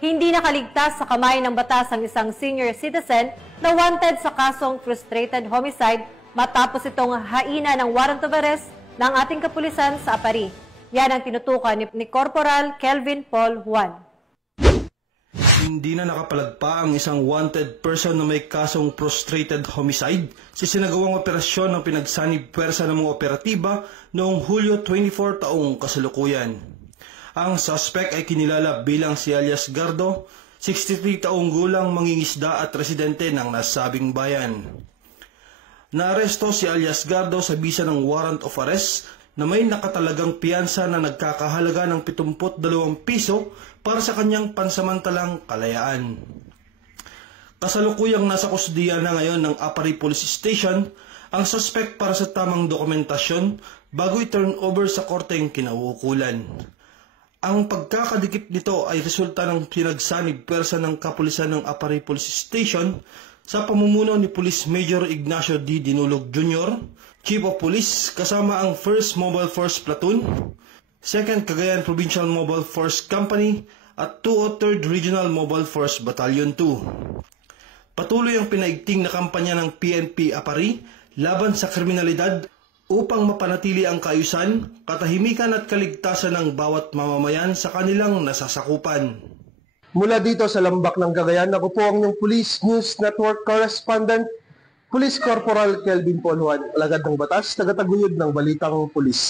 Hindi nakaligtas sa kamay ng batas ang isang senior citizen na wanted sa kasong frustrated homicide matapos itong haina ng warrant of arrest ng ating kapulisan sa Apari. Yan ang tinutukan ni Corporal Kelvin Paul Juan. Hindi na nakapalagpa ang isang wanted person na may kasong frustrated homicide sa sinagawang operasyon ng pinagsanib pwersa ng mga operatiba noong Hulyo 24 taong kasalukuyan. Ang suspect ay kinilala bilang si Alias Gardo, 63 taong gulang, mangingisda at residente ng nasabing bayan. Naaresto si Alias Gardo sa bisa ng warrant of arrest na may nakatalagang piyansa na nagkakahalaga ng 72 piso para sa kanyang pansamantalang kalayaan. Kasalukuyang nasa kusdiya na ngayon ng Apari Police Station ang suspect para sa tamang dokumentasyon bago i-turn over sa korteng kinauukulan. Ang pagkakadikit nito ay resulta ng pinagsanib pwersa ng kapulisan ng Apari Police Station sa pamumuno ni Police Major Ignacio D. Dinulog Jr., Chief of Police, kasama ang 1st Mobile Force Platoon, 2nd Cagayan Provincial Mobile Force Company at 203rd Regional Mobile Force Battalion 2. Patuloy ang pinaigting na kampanya ng PNP Apari laban sa kriminalidad upang mapanatili ang kaayusan, katahimikan at kaligtasan ng bawat mamamayan sa kanilang nasasakupan. Mula dito sa Lambak ng Cagayan, ako po ang inyong Police News Network Correspondent, Police Corporal Kelvin Paul Juan, alagad ng batas, tagataguyod ng Balitang Pulis.